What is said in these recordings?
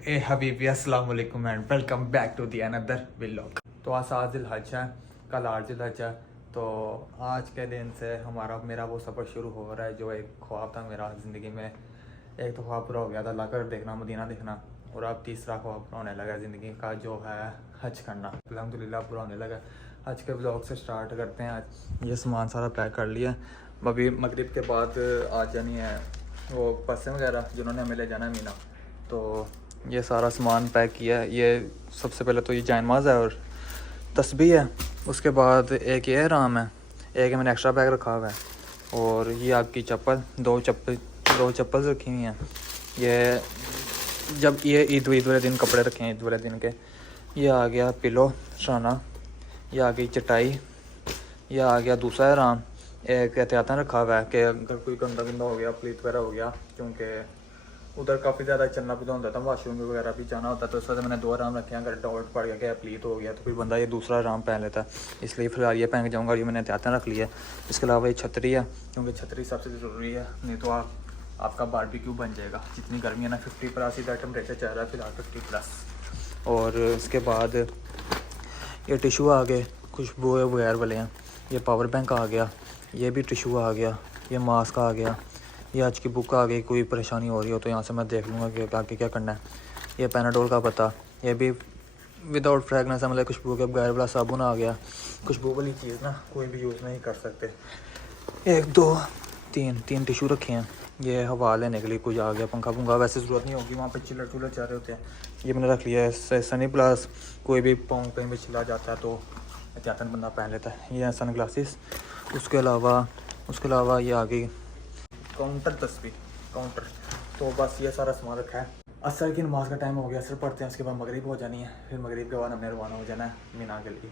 ए हबीबी अस्सलाम वालेकुम and welcome back to the another vlog. तो आज 7 ज़िलहज है, कल 8 ज़िलहज है। तो आज के दिन से मेरा वो सफ़र शुरू हो रहा है जो एक ख्वाब था मेरा ज़िंदगी में। एक तो ख्वाब पूरा हो गया था अल्लाह का देखना, मदीना देखना, और अब तीसरा ख्वाब पूरा होने लगा ज़िंदगी का जो है हज करना। अल्हम्दुलिल्लाह पूरा होने लगा। हज के व्लॉग से स्टार्ट करते हैं। आज ये सामान सारा पैक कर लिया, अभी मगरिब के बाद आ जानी है वो बसें वगैरह जिन्होंने हमें ले जाना है मीना। तो ये सारा सामान पैक किया है। ये सबसे पहले तो ये जायनमाज़ है और तस्बीह है, उसके बाद एक ये राम है, एक मैंने एक्स्ट्रा बैग रखा हुआ है, और ये आपकी दो चप्पल रखी हुई हैं। ये जब ये ईद वाले दिन कपड़े रखे हैं ईद वाले दिन के। ये आ गया पिलो सराना, ये आ गई चटाई, ये आ गया दूसरा राम। एक एहतियातन रखा हुआ है कि अगर कोई गंदा हो गया, प्लीत वगैरह हो गया, क्योंकि उधर काफ़ी ज़्यादा चलना भी तो होता था, वाशरूम वगैरह भी जाना होता, तो उस वजह मैंने 2 आराम रखे हैं। अगर डाउट पड़ गया कि प्लीत हो गया तो कोई बंदा ये दूसरा आराम पहन लेता है, इसलिए फिलहाल ये पहन के जाऊँगा। ये मैंने एहतियातन रख लिया है। इसके अलावा ये छतरी है, क्योंकि छतरी सबसे ज़रूरी है, नहीं तो आपका बारबेक्यू बन जाएगा। जितनी गर्मी है ना 50+ इधर टेम्परेचर चल रहा है फिलहाल 50+। और उसके बाद ये टिशू आ गए, खुशबू वगैरह वाले हैं। ये पावर बैंक आ गया, ये भी टिशू आ गया, ये मास्क आ गया, ये आज की बुक आ गई। कोई परेशानी हो रही हो तो यहाँ से मैं देख लूँगा कि आगे क्या करना है। ये पैनाडोल का पता, ये भी विदाउट फ्रेगनेंस मतलब खुशबू के बगैर वाला साबुन आ गया। खुशबू वाली चीज़ ना कोई भी यूज़ नहीं कर सकते। 1 2 3 टिशू रखे हैं। ये हवा लेने के लिए कुछ आ गया, पंखा वैसे ज़रूरत नहीं होगी, वहाँ पे चिल्लर चल रहे होते हैं। ये मैंने रख लिया है सनी प्लस, कोई भी पाँव कहीं भी चिल्ला जाता है तो एहतियातन बंदा पहन लेता है। ये सन ग्लासेस। उसके अलावा ये आ गई काउंटर। तो बस ये सारा सामान रखा है। असर की नमाज़ का टाइम हो गया, असर पढ़ते हैं, उसके बाद मगरिब हो जानी है। फिर मगरिब के बाद हमने रवाना हो जाना है मीना के लिए।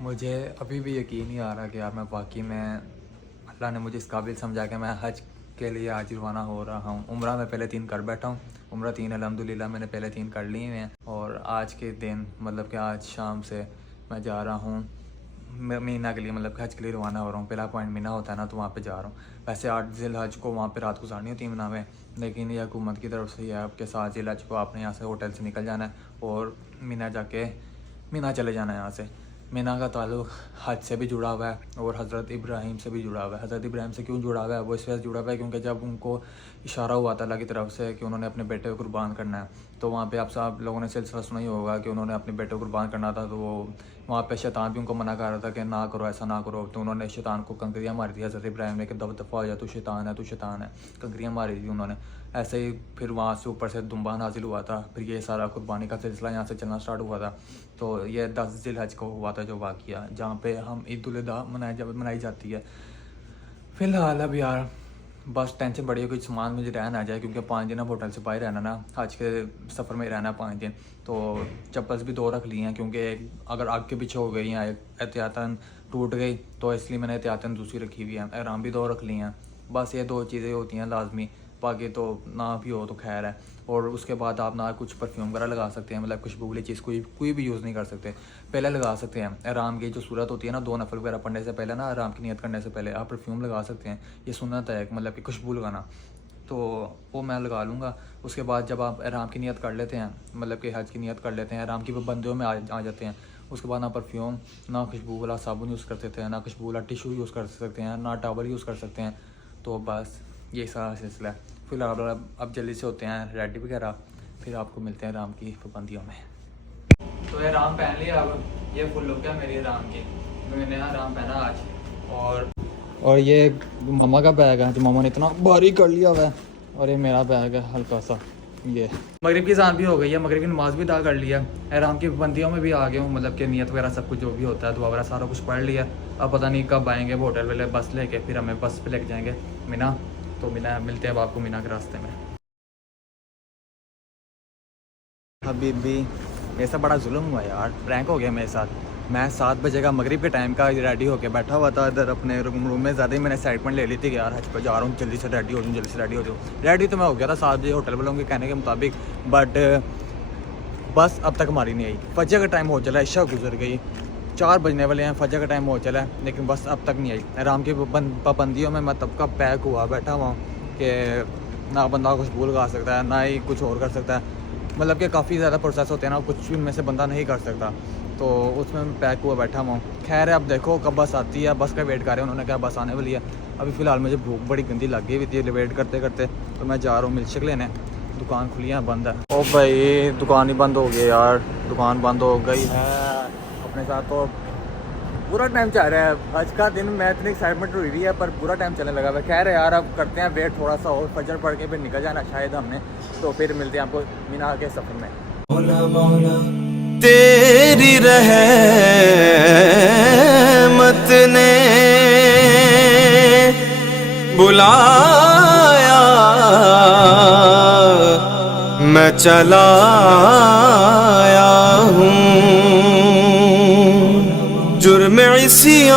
मुझे अभी भी यकीन नहीं आ रहा कि यार मैं वाकई में अल्लाह ने मुझे इस काबिल समझा कि मैं हज के लिए आज रवाना हो रहा हूँ। उम्रा मैं पहले 3 कर बैठा हूँ, उम्रा 3 अल्हम्दुलिल्लाह मैंने पहले 3 कर लिए हैं। और आज के दिन मतलब कि आज शाम से मैं जा रहा हूँ मीना के लिए, मतलब हज के लिए रवाना हो रहा हूँ। पहला पॉइंट मीना होता है ना, तो वहाँ पे जा रहा हूँ। वैसे 8 ज़िलहज को वहाँ पे रात गुजारनी होती है मीना में, लेकिन ये हुकूमत की तरफ से ये है आपके 7 ज़िलहज को आपने यहाँ से होटल से निकल जाना है और मीना जाके मीना चले जाना है। यहाँ से मीना का ताल्लुक़ हज से भी जुड़ा हुआ है और हज़रत इब्राहीम से भी जुड़ा हुआ है। हज़रत इब्राहीम से क्यों जुड़ा हुआ है? वो इस वजह से जुड़ा हुआ है क्योंकि जब उनको इशारा हुआ था अल्लाह की तरफ से कि उन्होंने अपने बेटे को कुर्बान करना है, तो वहाँ पे आप सब लोगों ने सिलसिला सुना ही होगा कि उन्होंने अपने बेटे को कुर्बान करना था। तो वहाँ पे शैतान भी उनको मना कर रहा था कि ना करो, ऐसा ना करो। तो उन्होंने शैतान को कंकरियाँ मारी थी हज़रत इब्राहीम ने कि दफ़ा हो जा, तू शैतान है, कंकरियाँ मारी थी उन्होंने। ऐसे ही फिर वहाँ से ऊपर से दुम्बा नाजिल हुआ था, फिर ये सारा कुर्बानी का सिलसिला यहाँ से चलना स्टार्ट हुआ था। तो ये 10 ज़िलहज को हुआ था जो वाक़या, जहाँ पे हम ईद उल अज़हा मनाई जाती है। फ़िलहाल अब यार बस टेंशन बड़ी है कुछ सामान मुझे रहना आ जाए, क्योंकि 5 दिन अब होटल से बाहर रहना ना, आज के सफ़र में रहना 5 दिन। तो चप्पल्स भी 2 रख ली हैं, क्योंकि अगर आग के पीछे हो गई हैं एहतियातन टूट गई तो इसलिए मैंने एहतियातन दूसरी रखी हुई है। आराम भी 2 रख ली हैं। बस ये 2 चीज़ें होती हैं लाजमी, बाकी तो ना भी हो तो खैर है। और उसके बाद आप ना कुछ परफ्यूम वगैरह लगा सकते हैं, मतलब खुशबू वाली चीज़ कोई भी यूज़ नहीं कर सकते। पहले लगा सकते हैं आराम की जो सूरत होती है ना, 2 नफल वगैरह पढ़ने से पहले ना, आराम की नियत करने से पहले आप परफ्यूम लगा सकते हैं। ये सुन्नत है मतलब कि खुशबू लगाना, तो वो मैं लगा लूँगा। उसके बाद जब आप आराम की नियत कर लेते हैं, मतलब कि हज की नियत कर लेते हैं, आराम की बंदियों में आ जाते हैं, उसके बाद ना परफ्यूम, ना खुशबू वाला साबुन यूज़ कर सकते हैं, ना खुशबू वाला टिशू यूज़ कर सकते हैं, ना टॉवल यूज़ कर सकते हैं। तो बस ये सारा सिलसिला है। फिलहाल अब जल्दी से होते हैं रेडी वगैरह, फिर आपको मिलते हैं आराम की पाबंदियों में। तो ये राम पहन लिया, अब ये फुल लुक है मेरी राम की। मैंने राम पहना आज, और ये मामा का बैग है जो मामा ने इतना भारी कर लिया हुआ है, और ये मेरा बैग है हल्का सा। ये मगरिब की अज़ान भी हो गई है, मगरिब की नमाज़ भी अदा कर लिया, आराम की पाबंदियों में भी आ गया हूँ, मतलब कि नियत वगैरह सब कुछ जो भी होता है दुआ वगैरह सारा कुछ पढ़ लिया। अब पता नहीं कब आएंगे वो होटल वाले बस लेके, फिर हमें बस पे लेके जाएंगे मीना। तो मीना मिलते हैं अब आपको मीना के रास्ते में। हबीबी मेरे साथ बड़ा जुल्म हुआ यार, प्रैंक हो गया मेरे साथ। मैं 7 बजे का मगरिब के टाइम का रेडी होकर बैठा हुआ था इधर अपने रूम में। ज़्यादा ही मैंने एक्साइटमेंट ले ली थी कि यार हज पर जा रहा हूँ, जल्दी से रेडी हो जाऊँ। रेडी तो मैं हो गया था 7 बजे होटल वालों के कहने के मुताबिक, बट बस अब तक हमारी नहीं आई। फजर का टाइम हो चला, इशा गुजर गई, 4 बजने वाले हैं, फजर का टाइम हो चला है, लेकिन बस अब तक नहीं आई। आराम की पाबंदियों में मैं तब का पैक हुआ बैठा हुआ कि ना बंदा खुशबू लगा सकता है, ना ही कुछ और कर सकता है। मतलब कि काफ़ी ज़्यादा प्रोसेस होते हैं ना, कुछ भी उनमें से बंदा नहीं कर सकता, तो उसमें मैं पैक हुआ बैठा हुआ हूँ। खैर है, अब देखो कब बस आती है, बस का वेट कर रहे हैं, उन्होंने कहा बस आने वाली है। अभी फ़िलहाल मुझे भूख बड़ी गंदी लग गई हुई थी वेट करते करते, तो मैं जा रहा हूँ मिल्कशेक लेने। दुकान खुली है, बंद है। ओ भाई दुकान ही बंद हो गई यार, दुकान बंद हो गई है। अपने साथ तो पूरा टाइम चल रहा है, आज का दिन मैं इतनी एक्साइटमेंट हो रही है पर पूरा टाइम चलने लगा हुआ। खैर यार अब करते हैं वेट थोड़ा सा और, फजर पढ़ के फिर निकल जाना शायद हमने, तो फिर मिलते हैं आपको मीना के सफ़र में। मौला मौला तेरी रहमत ने बुलाया, मैं चला आया हूँ। जुर्म इस्यां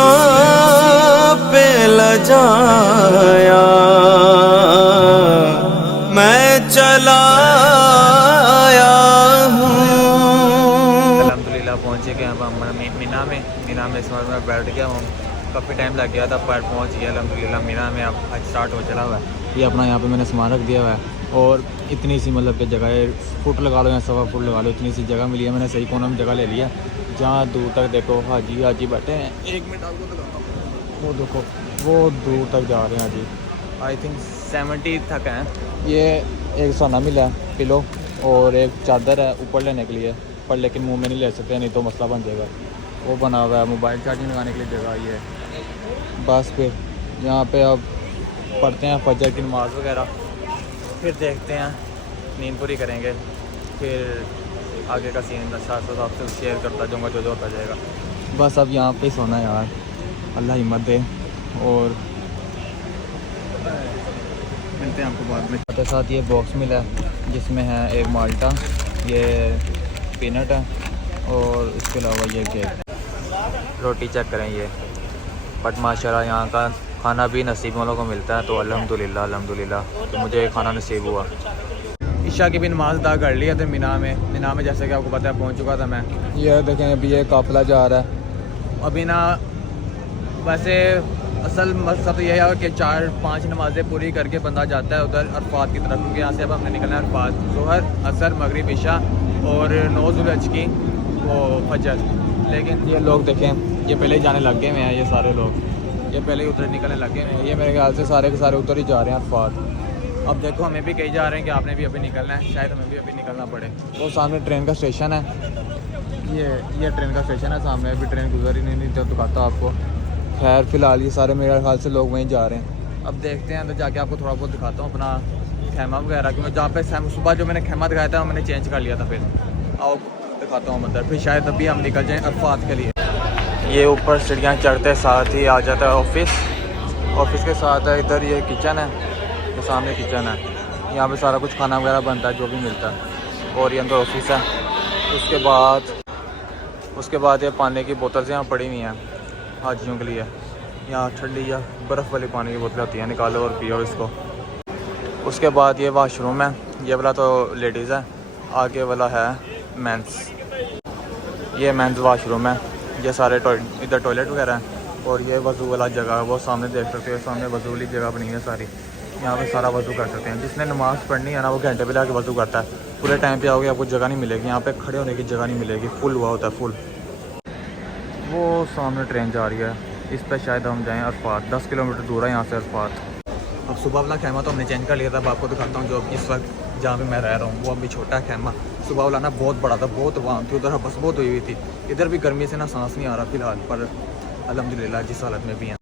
पे लजाया, मैं चला आया हूँ। अल्हम्दुलिल्लाह पहुँचे गए हम मीना में इस बार मैं बैठ गया हूँ। काफ़ी टाइम लग गया था पर पहुँच गया अल्हम्दुलिल्लाह मीना में। अब आज स्टार्ट हो चला हुआ है। ये अपना यहाँ पे मैंने सामान रख दिया हुआ है, और इतनी सी मतलब कि जगह है, फुट लगा लो या 1.25 फुट लगा लो, इतनी सी जगह मिली है। मैंने सही कोने में जगह ले लिया, जहाँ दूर तक देखो हाजी बैठे हैं। 1 मिनट आपको दिखाता हूँ, वो देखो वो दूर तक जा रहे हैं हाजी। आई थिंक 70 तक हैं। ये एक सोना मिला है पिलो, और एक चादर है ऊपर लेने के लिए, पर लेकिन मुंह में नहीं ले सकते, नहीं तो मसला बन जाएगा। वो बना हुआ है मोबाइल चार्जिंग लगाने के लिए जगह। ये बस फिर यहाँ पे अब पढ़ते हैं फजर की नमाज़ वगैरह, फिर देखते हैं, नींद पूरी करेंगे, फिर आगे का सीन साथ साथ आपसे शेयर करता जाऊँगा जो होता जाएगा। बस अब यहाँ पे सोना है यार, अल्लाह हिम्मत दे। और मिलते हैं आपको बाद में। साथ साथ ये बॉक्स मिला है जिसमें है एक माल्टा, ये पीनट है, और इसके अलावा ये केक। रोटी चेक करें ये, बट माशाल्लाह यहाँ का खाना भी नसीब वालों को मिलता है, तो अल्हम्दुलिल्लाह तो मुझे खाना नसीब हुआ। ईशा की भी नमाज़ अदा कर ली है। तो मीना में जैसे कि आपको पता है पहुँच चुका था मैं। ये देखें अभी ये काफ़िला जा रहा है। अभी ना वैसे असल मकसद यह है कि 4-5 नमाज़ें पूरी करके बंदा जाता है उधर अरफात की तरफ, क्योंकि यहाँ से अब हमने निकलना है अरफात, ज़ोहर असर मगरिब इशा और 9 ज़ुल्हज की वो फजर। लेकिन ये लोग देखें ये पहले ही जाने लग गए हैं, ये सारे लोग ये पहले ही उधर निकलने लग गए हैं। ये मेरे ख्याल से सारे के सारे उधर ही जा रहे हैं अरफात। अब देखो हमें भी कहीं जा रहे हैं कि आपने भी अभी निकलना है, शायद हमें भी अभी निकलना पड़े। वो सामने ट्रेन का स्टेशन है, ये ट्रेन का स्टेशन है सामने, अभी ट्रेन गुजर ही नहीं जब दिखाता आपको। खैर फ़िलहाल ये सारे मेरे ख्याल से लोग वहीं जा रहे हैं। अब देखते हैं अंदर जाके आपको थोड़ा बहुत दिखाता हूँ अपना खेमा वगैरह, क्योंकि जहाँ पे सुबह जो मैंने खेमा दिखाया था मैंने चेंज कर लिया था। फिर आओ दिखाता हूँ अंदर, फिर शायद अभी हम निकल जाएँ अरफात के लिए। ये ऊपर सीढ़ियाँ चढ़ते साथ ही आ जाता है ऑफिस के साथ है। इधर ये किचन है, ये सामने किचन है, यहाँ पे सारा कुछ खाना वगैरह बनता है जो भी मिलता है, और ये अंदर ऑफिस है। उसके बाद ये पानी की बोतल यहाँ पड़ी हुई हैं हाजियों के लिए। यहाँ ठंडी या बर्फ़ वाली पानी की बोतल होती है, निकालो और पियो इसको। उसके बाद ये वाशरूम है, ये वाला तो लेडीज़ है, आगे वाला है मेंस। ये मेंस वाशरूम है, ये सारे इधर टॉयलेट वगैरह है, और ये वज़ू वाला जगह है, वो सामने देख सकते हो, सामने वज़ू वाली जगह बनी है सारी। यहाँ पे सारा वज़ू कर सकते हैं। जिसने नमाज़ पढ़नी है ना वो घंटे पे लाके वज़ू करता है। पूरे टाइम पे आओगे आपको जगह नहीं मिलेगी, यहाँ पे खड़े होने की जगह नहीं मिलेगी, फुल हुआ होता है फुल। वो सामने ट्रेन जा रही है, इस पर शायद हम जाएँ अरफात। 10 किलोमीटर दूर है यहाँ से अरफात। अब सुबह वाला खेमा तो हमने चेंज कर लिया था, अब आपको दिखाता हूँ जो इस वक्त जहाँ पे मैं रह रहा हूँ वो अभी छोटा खेमा। सुबह वाला ना बहुत बड़ा था, बहुत आवाम थी उधर, बस बहुत हुई थी। इधर भी गर्मी से ना सांस नहीं आ रहा फ़िलहाल, पर अल्हम्दुलिल्लाह जिस हालत में भी हैं।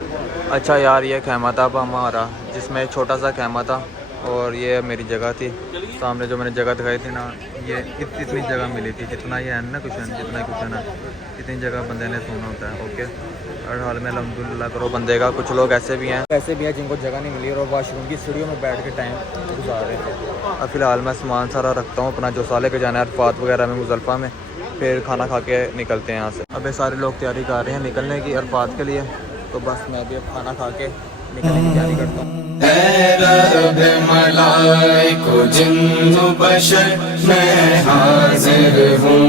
अच्छा यार ये खेमा था अब हमारा, जिसमें छोटा सा खेमा था, और ये मेरी जगह थी सामने जो मैंने जगह दिखाई थी ना, ये इतनी जगह मिली थी जितना ये है ना कुशन, जितना कुशन है इतनी जगह बंदे ने सोना होता है। ओके, हर हाल में अल्हम्दुलिल्लाह करो बंदे का। कुछ लोग ऐसे भी हैं जिनको जगह नहीं मिली और वाशरूम की सीढ़ियों में बैठ के टाइम गुजार रहे थे। अब फ़िलहाल मैं सामान सारा रखता हूँ अपना, जो साले के जाना है अरफात वगैरह में, मुज़ल्फ़ा में, फिर खाना खा के निकलते हैं यहाँ से। अब ये सारे लोग तैयारी कर रहे हैं निकलने की अरफात के लिए, तो बस मैं भी अब खाना खा के निकलने की तैयारी करता हूँ। रब मलाइको जिन्नो बशर मैं हाजिर हूँ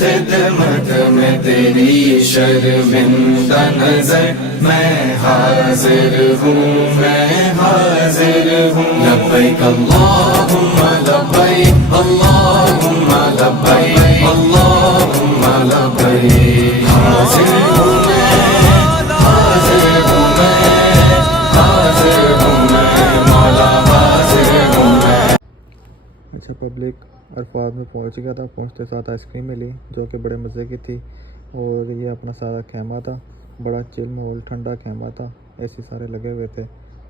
खिदमत में तेरी शर्मिंदा नजर मैं हाजिर हूँ लब्बैक अल्लाहुम्मा अल्लाहुम्मा लब्बैक अल्लाहुम्मा लब्बैक हाजिर हूँ मैं हाजिर हूँ मैं हाजिर हूँ मैं मौला हाजिर हूँ मैं। अच्छा पब्लिक अरफात में पहुंच गया था। पहुंचते साथ आइसक्रीम मिली जो कि बड़े मज़े की थी। और ये अपना सारा खेमा था, बड़ा चिल माहौल, ठंडा खेमा था, ऐसे सारे लगे हुए थे।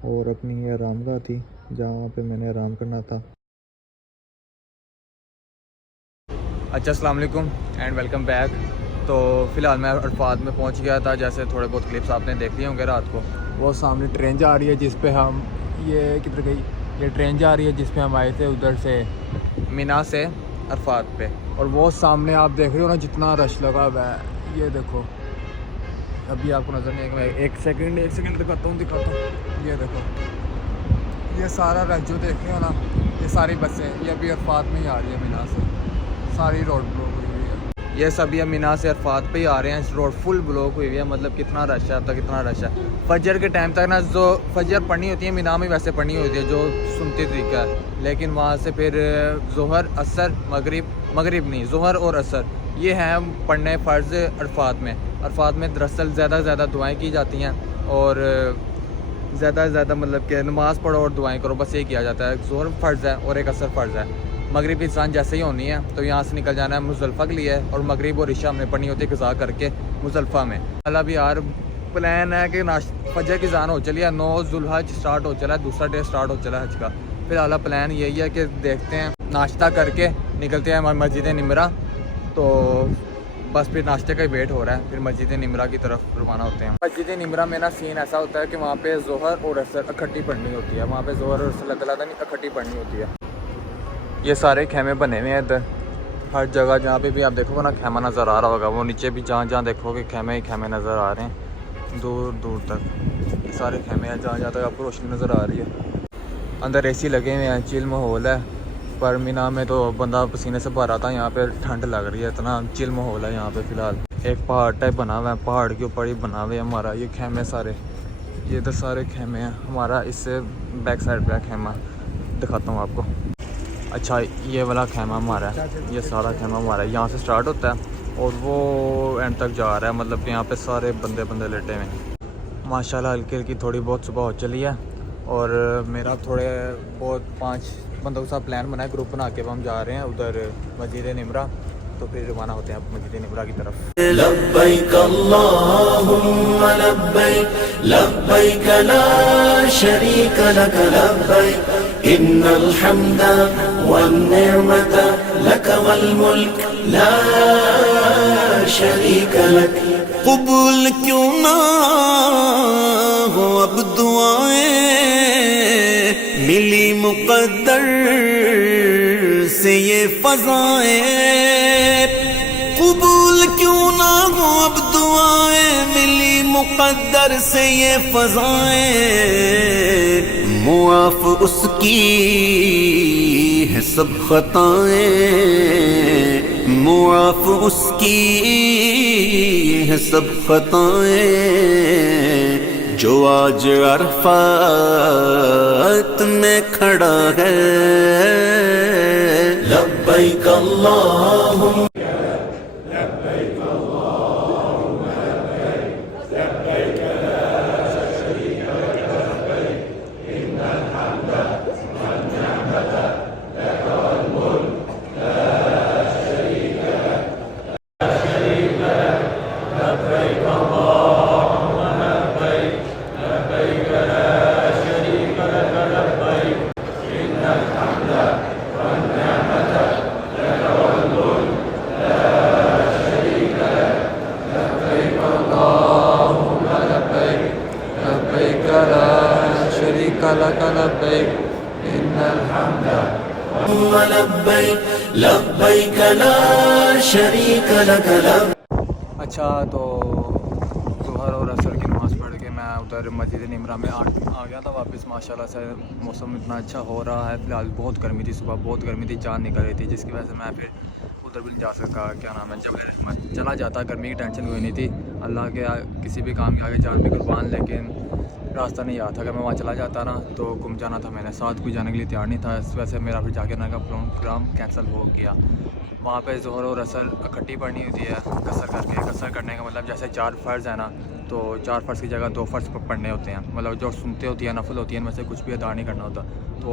और अपनी ये आरामगाह थी जहाँ पे मैंने आराम करना था। अच्छा अस्सलाम वालेकुम एंड वेलकम बैक। तो फ़िलहाल मैं अरफात में पहुंच गया था। जैसे थोड़े बहुत क्लिप्स आपने देख लिए होंगे रात को। वो सामने ट्रेन जा रही है जिस पे हम, ये किधर गई, ये ट्रेन जा रही है जिस पे हम आए थे उधर से मीना से अरफात पे। और वो सामने आप देख रहे हो ना जितना रश लगा हुआ है, ये देखो। अभी आपको नज़र नहीं आएगा, एक सेकंड दिखाता हूँ। ये देखो, ये सारा रश जो देख रहे हो ना, ये सारी बसें ये अभी अरफात में ही आ रही है मीना से। सारी रोड ब्लॉक हुई हुई है। ये सब ये मीना से अरफात पे ही आ रहे हैं। रोड फुल ब्लॉक हुई हुई है। मतलब कितना रश है, अब तक कितना रश है। फजर के टाइम तक ना जो फजर पढ़नी होती है मीना में वैसे पढ़नी होती है जो सुनती तरीका है। लेकिन वहाँ से फिर ज़ोहर असर मगरिब नहीं, ज़ोहर और असर ये हैं पढ़ने फ़र्ज़ अरफात में। अरफात में दरअसल ज़्यादा से ज़्यादा दुआएँ की जाती हैं और ज़्यादा से ज़्यादा मतलब कि नमाज़ पढ़ो और दुआएँ करो, बस ये किया जाता है। ज़ोहर फ़र्ज़ है और एक असर फ़र्ज़ है। मगरिब इंसान जैसे ही होनी है तो यहाँ से निकल जाना है मुज़दलिफ़ा के लिए। और मगरिब और इशा हमने पढ़नी होती है कज़ा करके मुज़दलिफ़ा में। अल्लाह भी यार प्लान है कि फजर की ज़ान हो चली है, 9 ज़ुल्हज स्टार्ट हो चला है, दूसरा डे स्टार्ट हो चला है हज का। फिलहाल प्लान यही है कि देखते हैं, नाश्ता करके निकलते हैं मस्जिद निमरा। तो बस फिर नाश्ते का ही वेट हो रहा है, फिर मस्जिद निमरा की तरफ रवाना होते हैं। मस्जिद निमरा में ना सीन ऐसा होता है कि वहाँ पे ज़ोहर और असर इकट्ठी पढ़नी होती है। वहाँ पे ज़ोहर और असर अल्लाह नहीं इकट्ठी पढ़नी होती है। ये सारे खेमे बने हुए हैं इधर, हर जगह जहाँ पे भी आप देखोगे ना खेमा नज़र आ रहा होगा। वो नीचे भी जहाँ देखोगे खेमे ही खेमे नज़र आ रहे हैं दूर दूर तक। ये सारे खेमे हैं जहाँ तक आपको रोशनी नज़र आ रही है। अंदर एसी लगे हुए हैं, चिल माहौल है। पर मीना में तो बंदा पसीने से भरा था, यहाँ पे ठंड लग रही है, इतना चिल माहौल है यहाँ पे। फ़िलहाल एक पहाड़ टाइप बना हुआ है, पहाड़ के ऊपर ही बना हुआ है हमारा ये खेमे सारे। ये इधर सारे खेमे हैं हमारा। इससे बैक साइड पे खेमा दिखाता हूँ आपको। अच्छा ये वाला खेमा हमारा है, ये सारा खेमा हमारा है। यहाँ से स्टार्ट होता है और वो एंड तक जा रहा है। मतलब कि यहाँ पे सारे बंदे लेटे हुए हैं माशाल्लाह। हल्की हल्की थोड़ी बहुत सुबह हो चली है। और मेरा थोड़े बहुत 5 बंदों के साथ प्लान बना है, ग्रुप बना के हम जा रहे हैं उधर मस्जिद निमरा। तो फिर रवाना होते हैं मस्जिद निमरा की तरफ। लब्बैक अल्लाहुम्मा लब्बैक लब्बैक ला शरीक लक लब्बैक इन्नल हम्दा वन निअमता लक वल मुल्क ला शरीक लक। कबूल क्यों ना हो अब दुआएं, मिली मुक़द्दर से ये फ़ज़ाएं। कबूल क्यों ना हो अब दुआएं, मिली मुक़द्दर से ये फ़ज़ाएं। मुआफ़ उसकी है सब ख़ताएं, मुआफ़ उसकी है सब ख़ताएं। जो आज अरफ़ात में खड़ा है। लब्बैक अल्लाहुम्मा लब्बैक ला शरीक लक लब्बैक। अच्छा तो ज़ोहर और असर की नमाज़ पढ़ के मैं उधर मस्जिद निमरा में आ गया था वापस। माशाल्लाह से मौसम इतना अच्छा हो रहा है। फ़िलहाल बहुत गर्मी थी, सुबह बहुत गर्मी थी, जान निकल रही थी, जिसकी वजह से मैं फिर उधर भी नहीं जा सका। क्या नाम है, जब मैं चला जाता गर्मी की टेंशन कोई नहीं थी। अल्लाह के किसी भी काम के आगे जान भी कुर्बान, लेकिन रास्ता नहीं याद था। अगर मैं वहाँ चला जाता ना तो गुम जाना था मैंने, साथ कोई जाने के लिए तैयार नहीं था। इस वजह से मेरा फिर जाके ना का प्रोग्राम कैंसिल हो गया। वहाँ पे ज़ोहर और असर इकट्ठी पढ़नी होती है कसर करके। कसर करने का मतलब जैसे 4 फ़र्ज़ है ना, तो 4 फ़र्ज़ की जगह 2 फ़र्ज़ पढ़ने होते हैं। मतलब जो सुनते होती है नफल होती है, इनमें से कुछ भी अदा नहीं करना होता। तो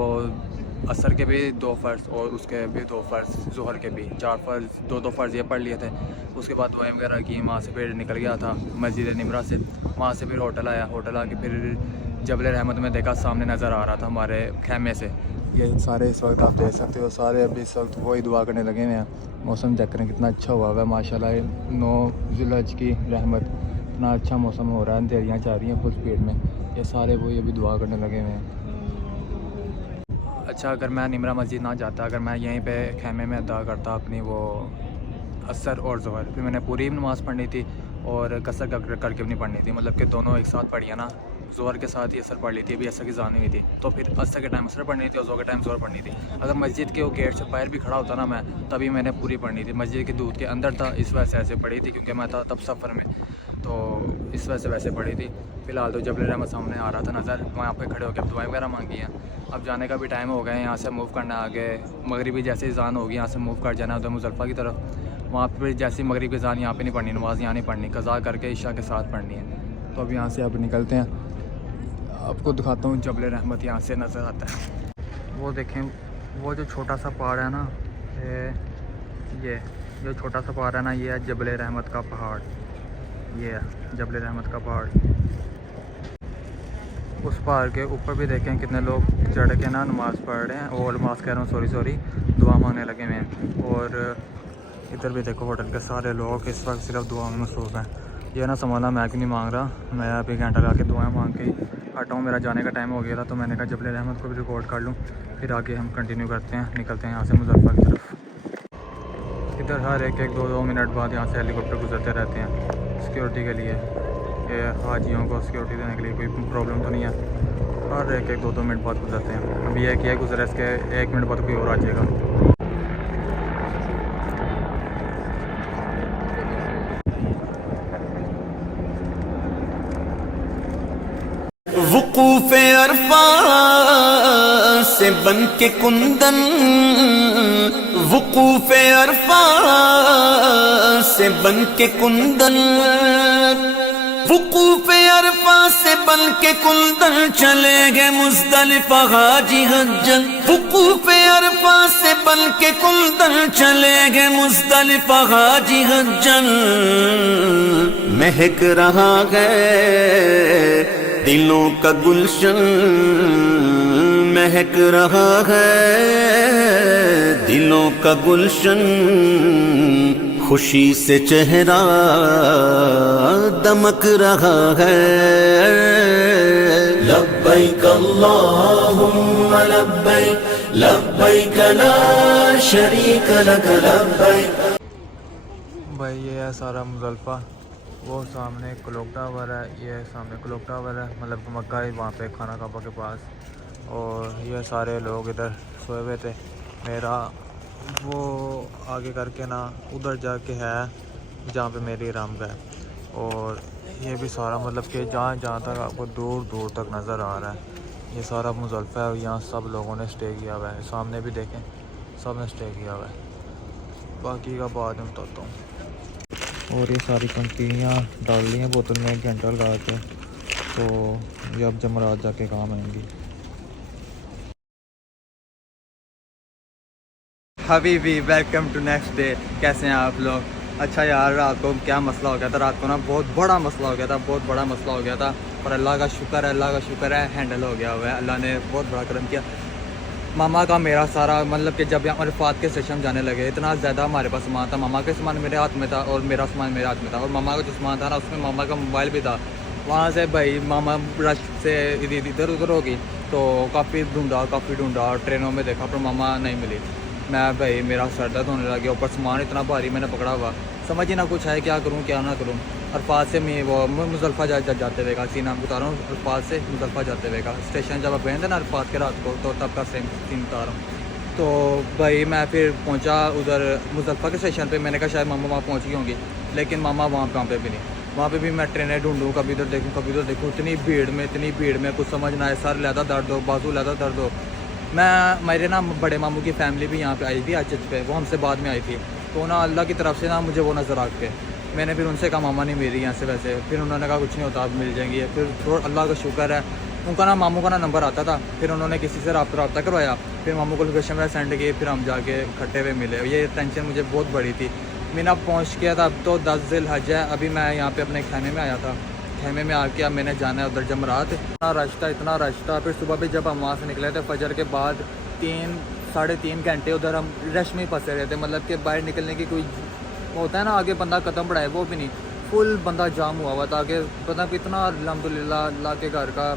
असर के भी 2 फ़र्ज़ और उसके भी 2 फ़र्ज़, ज़ोहर के भी 4 फ़र्ज़, 2 फ़र्ज़ ये पढ़ लिए थे। उसके बाद दुआएं वगैरह की, वहाँ से फिर निकल गया था मस्जिद निमरा से। वहाँ से फिर होटल आया, होटल आके फिर जबल रहमत में देखा, सामने नज़र आ रहा था हमारे खेमे से। ये सारे इस वक्त आप देख सकते हो, सारे अभी इस वक्त वही दुआ करने लगे हुए हैं। मौसम चेक करें कितना अच्छा हुआ है माशाल्लाह। 9 ज़िलहज की रहमत, इतना अच्छा मौसम हो रहा है, अंधेरियाँ चाह रही हैं फुल स्पीड में। ये सारे वही अभी दुआ करने लगे हुए हैं। अच्छा, अगर मैं निमरा मस्जिद ना जाता, अगर मैं यहीं पे खेमे में अदा करता अपनी वो असर और ज़ोहर, फिर मैंने पूरी नमाज़ पढ़नी थी और कसर करके भी नहीं पढ़नी थी। मतलब कि दोनों एक साथ पढ़ी है ना, ज़ोहर के साथ ही असर पढ़ ली थी। अभी असर की जान हुई थी तो फिर असर के टाइम असर पढ़नी थी और ज़ोहर के टाइम ज़ोहर पढ़नी थी। अगर मस्जिद के वो गेट से बाहर भी खड़ा होता ना मैं, तभी मैंने पूरी पढ़नी थी। मस्जिद के दूध के अंदर था, इस वजह से ऐसे पढ़ी थी क्योंकि मैं था तब सफ़र में, तो इस वजह से वैसे पढ़ी थी। फ़िलहाल तो जबल रहमत सामने आ रहा था नज़र, वहाँ पे खड़े होकर दुआएं वगैरह मांगी हैं। अब जाने का भी टाइम हो गया है, यहाँ से मूव करना आगे। मगरिबी जैसे अज़ान होगी यहाँ से मूव कर जाना उधर मुज़ल्फ़ा की तरफ। वहाँ पर जैसे मगरिब की अज़ान यहाँ पे नहीं पढ़नी, नमाज़ यहाँ नहीं पढ़नी, कज़ा करके इशा के साथ पढ़नी है। तो अब यहाँ से अब निकलते हैं, आपको दिखाता हूँ जबल रहमत यहाँ से नज़र आता है। वो देखें, वो जो छोटा सा पहाड़ है ना, ये जो छोटा सा पहाड़ है ना, ये है जबल रहमत का पहाड़। ये है जबल रहमत का पहाड़। उस पहाड़ के ऊपर भी देखें कितने लोग चढ़ के ना नमाज़ पढ़ रहे हैं, और नमाज़ कह रहा हूँ सॉरी दुआ मांगने लगे हुए हैं। और इधर भी देखो होटल के सारे लोग इस वक्त सिर्फ दुआ में मसरूफ़ हैं। ये ना संभाला मैं क्यों नहीं मांग रहा, मैं अभी घंटा लगा के दुआएं मांग के हटा हूँ। मेरा जाने का टाइम हो गया था तो मैंने कहा जबल रहमत को भी रिकॉर्ड कर लूँ, फिर आगे हम कंटिन्यू करते हैं, निकलते हैं यहाँ से मुज़फ्फर की तरफ। इधर हर एक 2 मिनट बाद यहाँ से हेलीकॉप्टर गुजरते रहते हैं सिक्योरिटी के लिए। ये हाजियों को सिक्योरिटी देने के लिए कोई प्रॉब्लम तो नहीं है, हर एक 2 मिनट बाद गुजरते हैं। अभी ये किया गुजरा, इसके 1 मिनट बाद कोई और आ जाएगा। वुकूफ़े अरफा से बन के कुंदन, वुकूफ़े अरफा से बन के कुंदन, वुकूफ़े अरफा से बन के कुंदन चले गए मुज़दलिफ़ा हाजी हज्जन। वुकूफ़े अरफा से बन के कुंदन चले गए मुज़दलिफ़ा हाजी हज्जन। महक रहा है दिलों का गुलशन, महक रहा है दिलों का गुलशन। खुशी से चेहरा दमक रहा है। लब्बैक अल्लाहुम्मा लब्बैक, लब्बैक ला शरीक लक लब्बैक। भाई ये है सारा मुज़ल्फ़ा, वो सामने क्लॉक टावर है, ये सामने क्लॉक टावर है, मतलब मक्का है वहाँ पे खाना काबा के पास। और ये सारे लोग इधर सोए हुए थे। मेरा वो आगे करके ना उधर जाके है जहाँ पे मेरी रामगा है। और ये भी सारा मतलब कि जहाँ तक आपको दूर दूर तक नज़र आ रहा है ये सारा मुज़ल्फ़ा है। और यहाँ सब लोगों ने स्टे किया हुआ है, सामने भी देखें सब ने स्टे किया हुआ है। बाकी का बाद में बताता हूँ। और ये सारी कंपनियाँ डाल ली हैं बोतल में 1 घंटा लगा के, तो ये अब जमरात जाके काम आएंगी। हबीबी वेलकम टू नेक्स्ट डे। कैसे हैं आप लोग? अच्छा यार, रात को क्या मसला हो गया था, रात को ना बहुत बड़ा मसला हो गया था, बहुत बड़ा मसला हो गया था। और अल्लाह का शुक्र है, अल्लाह का शुक्र है हैंडल हो गया हुआ है, अल्लाह ने बहुत बड़ा करम किया। मामा का मेरा सारा मतलब कि जब हमारे फात के स्टेशन जाने लगे, इतना ज़्यादा हमारे पास सामान था। मामा का सामान मेरे हाथ में था और मेरा सामान मेरे हाथ में था। और मामा का जो सामान था ना, उसमें मामा का मोबाइल भी था। वहाँ से भाई मामा रश से इधर उधर हो गई, तो काफ़ी ढूंढा और ट्रेनों में देखा पर मामा नहीं मिली। मैं भाई मेरा सर दर्द होने लग गया, ऊपर सामान इतना भारी मैंने पकड़ा हुआ, समझ ही ना कुछ है क्या करूँ क्या ना करूँ। अरफात से मैं वो मुज़ल्फ़ा जाते हुए का सीन आपको बता रहा हूँ। अरफात से मुज़ल्फ़ा जाते हुए का स्टेशन जब आप गए थे ना अरफात के रात को, तो तब का सेम सीन बता रहा हूँ। तो भाई मैं फिर पहुँचा उधर मुज़ल्फ़ा के स्टेशन पे। मैंने कहा शायद मामा वहाँ पहुँच गई होंगी, लेकिन मामा वहाँ पे भी नहीं। वहाँ पे भी मैं ट्रेनें ढूंढूँ, कभी इधर देखूँ कभी उधर देखूँ, इतनी भीड़ में कुछ समझ ना आए, सर लेता दर्द हो, बाजू लेता दर्द हो। मेरे ना बड़े मामू की फैमिली भी यहाँ पे आई थी अचज पे, वो हमसे बाद में आई थी। तो ना अल्लाह की तरफ से ना मुझे वो नज़र आ के, मैंने फिर उनसे कहा मामा नहीं मेरी यहाँ से वैसे, फिर उन्होंने कहा कुछ नहीं होता, आप मिल जाएंगी। फिर थोड़ा अल्लाह का शुक्र है, उनका ना मामू का ना नंबर आता था, फिर उन्होंने किसी से रब्ता करवाया, फिर मामू को लोकेशन में सेंड किए, फिर हम जाके इकट्ठे हुए मिले। ये टेंशन मुझे बहुत बड़ी थी। मीना पहुँच गया था, अब तो 10 ज़िलहज है। अभी मैं यहाँ पे अपने खेमे में आया था, खेमे में आके अब मैंने जाना है उधर जमरात। इतना रश था। फिर सुबह भी जब हम वहाँ से निकले थे फजर के बाद 3-3.5 घंटे उधर हम रश में ही फंसे रहे थे। मतलब कि बाहर निकलने की कोई होता है ना, आगे बंदा कदम बढ़ाए, वो भी नहीं, फुल बंदा जाम हुआ था आगे। पता कितना अल्हम्दुलिल्लाह अल्लाह के घर का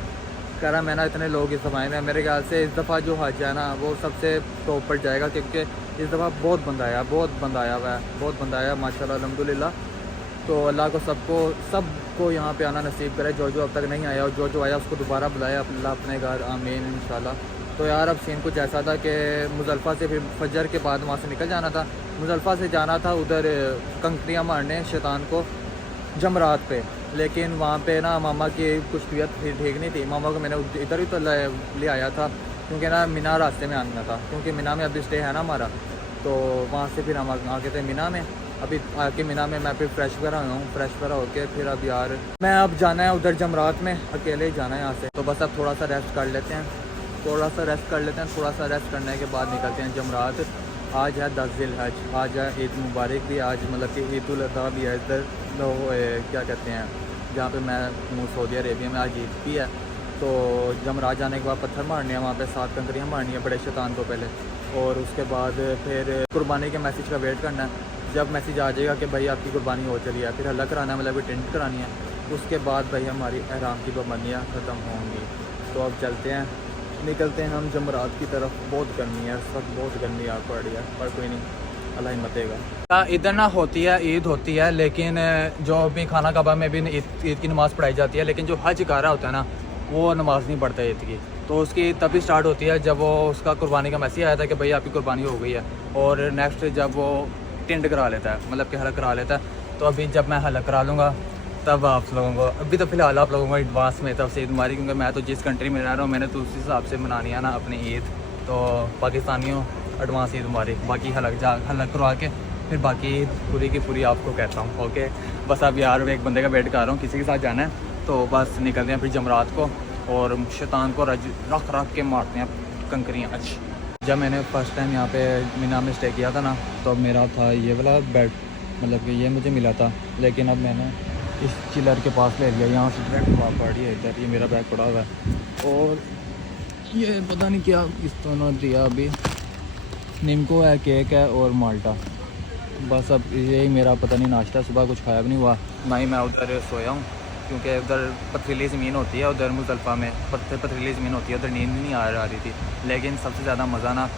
कह रहा, मैं ना इतने लोग इस ज़माने में, मेरे ख्याल से इस दफ़ा जो हज है ना वो सबसे टॉप पर जाएगा, क्योंकि इस दफ़ा बहुत बंदा आया हुआ है, बहुत बंदा आया माशाल्लाह अल्हम्दुलिल्लाह। तो अल्लाह को सबको यहाँ पे आना नसीब करे, जो अब तक नहीं आया और जो आया उसको दोबारा बुलाया अल्लाह अपने घर, आमीन इंशाल्लाह। तो यार अब सीन कुछ ऐसा था कि मुज़ल्फ़ा से फिर फजर के बाद वहाँ से निकल जाना था। मुज़ल्फ़ा से जाना था उधर कंकरियाँ मारने शैतान को जमरात पे, लेकिन वहाँ पे ना मामा की कुछ तबीयत ठीक नहीं थी। मामा को मैंने इधर ही तो ले आया था, क्योंकि ना मीना रास्ते में आना था, क्योंकि मीना में अभी स्टे है ना हमारा। तो वहाँ से फिर हम आगे थे मीना में। अभी आके मीना में मैं फिर फ्रेश वगैरह होके फिर अब यार मैं अब जाना है उधर जमरात में, अकेले ही जाना है यहाँ से। तो बस अब थोड़ा सा रेस्ट कर लेते हैं, थोड़ा सा रेस्ट करने के बाद निकलते हैं जमरात। आज है 10 ज़िलहज, आज है ईद मुबारक भी, आज मतलब कि ईद उल अज़हा भी है इधर, क्या कहते हैं जहाँ पे मैं हूँ सऊदी अरेबिया में, आज ईद भी है। तो जमरात जाने के बाद पत्थर मारने हैं वहाँ पे, 7 कंकरियाँ मारनी है बड़े शैतान को पहले, और उसके बाद फिर कुर्बानी के मैसेज का वेट करना है। जब मैसेज आ जाएगा कि भाई आपकी कुर्बानी हो चली है, फिर हल्ला कराना है, मतलब टेंट करानी है, उसके बाद भाई हमारी एहराम की पाबंदियाँ ख़त्म होंगी। तो अब चलते हैं, निकलते हैं हम जमरात की तरफ। बहुत गर्मी है इस वक्त, बहुत गर्मी आ पड़ रही है, पर कोई नहीं, अल्लाह हिम्मत देगा। इधर ना होती है ईद होती है, लेकिन जो भी खाना काबा में भी ईद की नमाज़ पढ़ाई जाती है, लेकिन जो हज कारा होता है ना वो नमाज़ नहीं पढ़ता ईद की। तो उसकी तभी स्टार्ट होती है जब वो उसका कुर्बानी का मैसेज आया था कि भाई आपकी कुर्बानी हो गई है, और नेक्स्ट जब वो टेंट करा लेता है, मतलब कि हलक करा लेता है। तो अभी जब मैं हलक करा लूँगा तब आप लोगों को, अभी तो फ़िलहाल आप लोगों को एडवांस में तरफ से ईद मुबारक, क्योंकि मैं तो जिस कंट्री में रह रहा हूँ मैंने तो उस हिसाब से मनानी है ना अपनी ईद। तो पाकिस्तानियों एडवांस ईद मुबारक। बाकी हलक करवा के फिर बाकी पूरी की पूरी आपको कहता हूँ। ओके, बस अब यार एक बंदे का वेट कर रहा हूँ, किसी के साथ जाना है, तो बस निकलते हैं फिर जमरात को, और शैतान को रख के मारते हैं कंकरियाँ। अच्छा, जब मैंने फ़र्स्ट टाइम यहाँ पे मीना में स्टे किया था ना, तो मेरा था ये वाला बेड, मतलब कि ये मुझे मिला था, लेकिन अब मैंने इस चिलर के पास ले लिया, यहाँ से डायरेक्ट वहाँ पड़ी है इधर, ये मेरा बैग पड़ा हुआ है। और ये पता नहीं क्या इस तरह दिया, अभी निम्को है, केक है और माल्टा, बस अब यही मेरा पता नहीं नाश्ता। सुबह कुछ खाया भी नहीं हुआ, ना ही मैं उधर सोया हूँ, क्योंकि उधर पथरीली ज़मीन होती है, उधर मुज़ल्फ़ा में पथरीली ज़मीन होती है, उधर नींद नहीं आ रही थी। लेकिन सबसे ज़्यादा मज़ा ना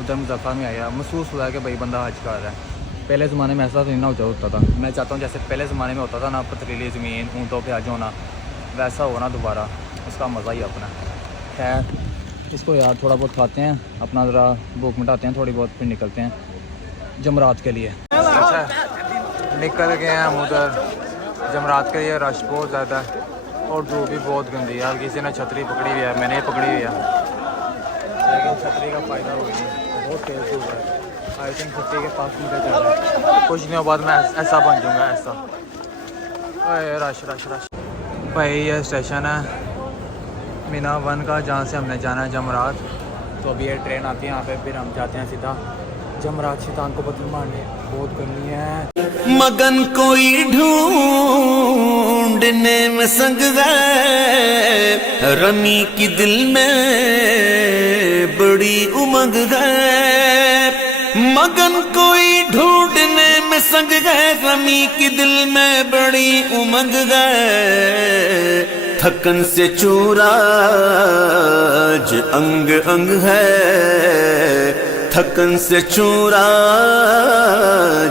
उधर मुज़ल्फ़ा में आया, महसूस हुआ कि भाई बंदा हज कर रहा है। पहले ज़माने में ऐसा नहीं ना होता था। मैं चाहता हूँ जैसे पहले ज़माने में होता था ना, पथरीली ज़मीन, ऊँटों पे हज होना, वैसा होना दोबारा, उसका मज़ा ही अपना। खैर इसको यार थोड़ा बहुत खाते हैं, अपना ज़रा भूख मिटाते हैं थोड़ी बहुत, फिर निकलते हैं जमरात के लिए। अच्छा, निकल गए हैं हम उधर जमरात के लिए। रश बहुत ज़्यादा है और धूप भी बहुत गंदी है। किसी ने छतरी पकड़ी हुई है, मैंने पकड़ी हुई है, लेकिन छतरी का फ़ायदा हो गया, बहुत तेज़ धूप है। आई थिंक छतरी के पास मुझे जाना, कुछ दिनों बाद मैं ऐसा बन जाऊँगा, ऐसा। अरे रश भाई, ये स्टेशन है मीना 1 का, जहाँ से हमने जाना है जमरात। तो अभी ये ट्रेन आती है यहाँ पे, फिर हम जाते हैं सीधा जमरात शैतान को पत्थर मारने। बहुत गर्मी है। मगन कोई ढूंढने में संग गए, रमी की दिल में बड़ी उमंग गए। मगन कोई ढूंढने में संग गए, रमी की दिल में बड़ी उमंग गए। थकन से चूरा ज अंग अंग है, थकन से चूरा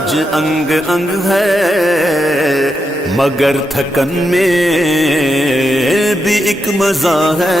ज अंग अंग है। मगर थकन में भी एक मजा है।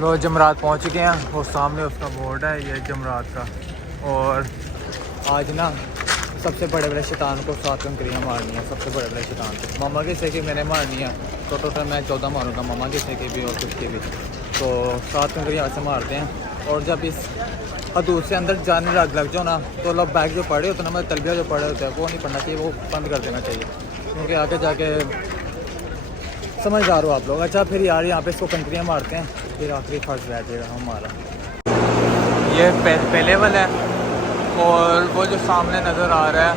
लो जमरात पहुंच चुके हैं और सामने उसका बोर्ड है ये जमरात का। और आज ना सबसे बड़े बड़े शैतान को 7 कंकरियाँ मारनी है, सबसे बड़े बड़े शैतान को। मामा की से की मैंने मारनी है तो टोटल मैं 14 मारूंगा, मामा की से की भी और कुछ की भी। तो 7 कंकरियाँ ऐसे मारते हैं। और जब इस हदूद से अंदर जाने लग जाओ ना तो लोग बैग जो पढ़े होते हैं ना, तलबिया जो पढ़े होते हैं वो नहीं पढ़ना चाहिए, वो बंद कर देना चाहिए क्योंकि आगे जाके समझदार हो आप लोग। अच्छा फिर यार यहाँ पे इसको कंकरियाँ मारते हैं, फिर आखिरी फर्ज रह जाएगा हमारा। ये पहले वाला है और वो जो सामने नज़र आ रहा है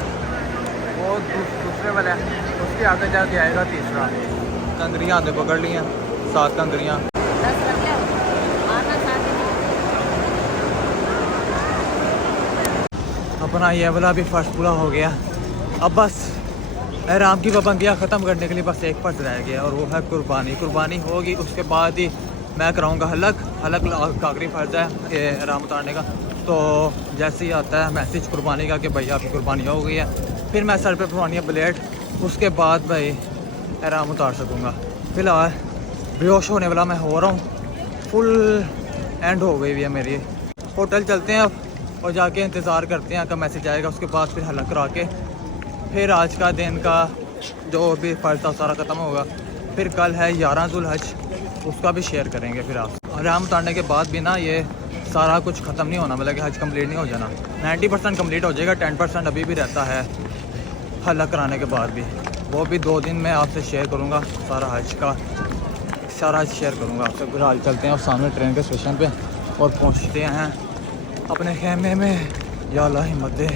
वो दूसरे वाला है, उसके आगे जाके आएगा तीसरा। कंकरियाँ आगे पकड़ ली हैं, 7 कंकरियाँ। अपना ये वाला भी फर्स्ट पूरा हो गया। अब बस एहराम की पाबंदियाँ ख़त्म करने के लिए बस एक फर्ज रह गया और वो है कुर्बानी। कुर्बानी होगी उसके बाद ही मैं कराऊंगा हलक का आखिरी फर्ज है ये एहराम उतारने का। तो जैसे ही आता है मैसेज कुर्बानी का कि भाई आपकी कुर्बानी हो गई है, फिर मैं सर पे पवानी है ब्लेड, उसके बाद भाई एहराम उतार सकूँगा। फ़िलहाल बेहोश होने वाला मैं हो रहा हूँ, फुल एंड हो गई हुई है मेरी। होटल चलते हैं अब और जाके इंतज़ार करते हैं कब मैसेज आएगा, उसके बाद फिर हलक करा के फिर आज का दिन का जो भी फ़र्ज था सारा ख़त्म होगा। फिर कल है 11 ज़ुल्हज, उसका भी शेयर करेंगे। फिर आप एहराम उतारने के बाद भी ना ये सारा कुछ ख़त्म नहीं होना, मतलब कि हज कंप्लीट नहीं हो जाना। 90% कंप्लीट हो जाएगा, 10% अभी भी रहता है हलक कराने के बाद भी। वो भी 2 दिन में आपसे शेयर करूँगा, सारा हज का सारा हज शेयर करूँगा आपसे। फिलहाल चलते हैं और सामने ट्रेन के स्टेशन पे और पहुँचते हैं अपने खेमे में। या अल्लाह हिम्मत दे।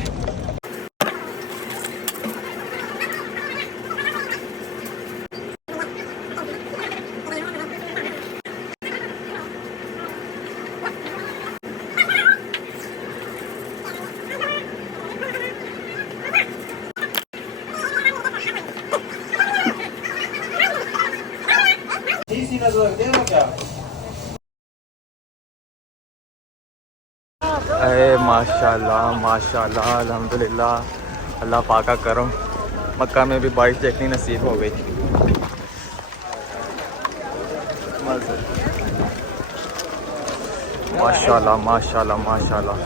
अरे माशाल्लाह माशाल्लाह अल्हम्दुलिल्लाह, अल्लाह पाक का करम, मक्का में भी बारिश देखनी नसीब हो गई। माशाल्लाह माशाल्लाह माशाल्लाह।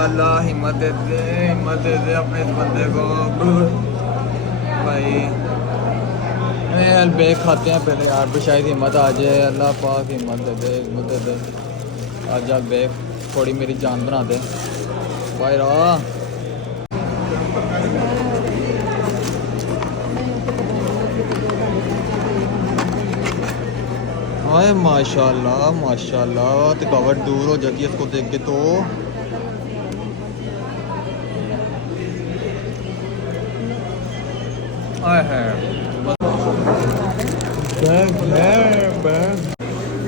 अल्लाह हिम्मत दे अपने इस बंदे को भाई। बेग खाते हैं पहले यार, भी शायद हिम्मत आ जाए। अल्लाह पाक हिम्मत दे आज जाल बेग थोड़ी मेरी जान बना दे भाई। हाय माशाल्लाह माशाल्लाह, थकावट दूर हो जाती है इसको देख के। तो हाय हाय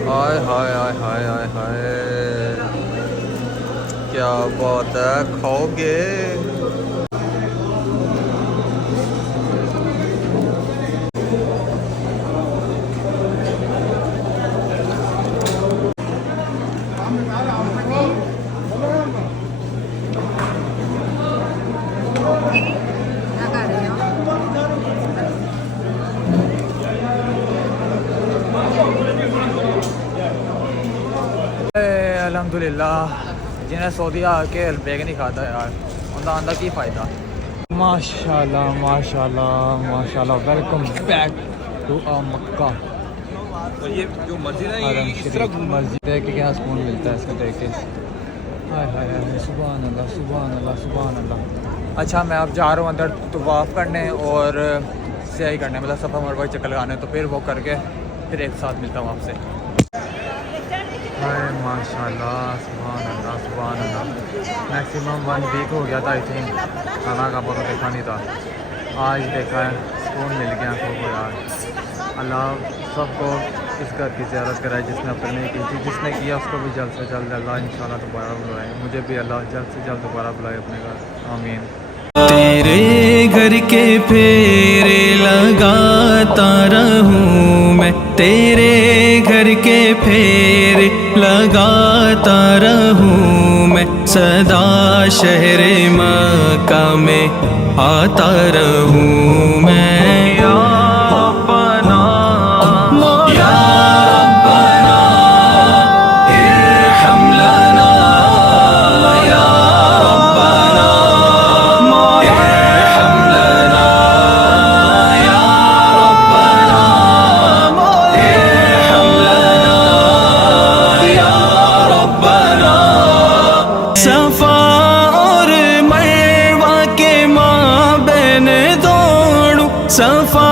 हाय हाय हाय हाय, क्या बात है, खाओगे? अल्हम्दुलिल्लाह, जिन्हें सऊदी आके बेग नहीं खाता यार, उनका आंदा की फ़ायदा। माशाल्लाह माशाल्लाह माशाल्लाह, वेलकम बैक टू मक्का। तो ये जो मस्जिद है ये इस तरह मस्जिद है कि क्या सुकून मिलता है इसको देख के। हाय हाय हाय, सुभान अल्लाह सुभान अल्लाह सुभान अल्लाह। अच्छा मैं अब जा रहा हूँ अंदर तवाफ़ करने और सयाही करने, मतलब सफ़ा मरवा चक्कर लगाने, तो फिर वो करके फिर एक साथ मिलता हूँ आपसे। हाय माशाल्लाह सुभान अल्लाह सुभान अल्लाह। मैक्सिमम 1 वीक हो गया था आई थिंक, खाना का बहुत देखा नहीं था, आज देखा है, सुकून मिल गया आँखों को यार। अल्लाह सबको इस घर की ज़ियारत कराए जिसने अपने नहीं की थी, जिसने किया उसको भी जल्द से जल्द अल्लाह इंशाल्लाह दोबारा बुलाए, मुझे भी अल्लाह जल्द से जल्द दोबारा बुलाए अपने घर, आमीन। तेरे घर के फेरे लगाता रहूं मैं, तेरे घर के फेरे लगाता रहूं मैं, सदा शहरे मक्का में आता रहूं मैं। या रब्बना या रब्बना इरहम लना या रब्बना इरहम लना या रब्बना इरहम लना या रब्बना। सफा और मरवा के माबैन दौड़ूं, सफा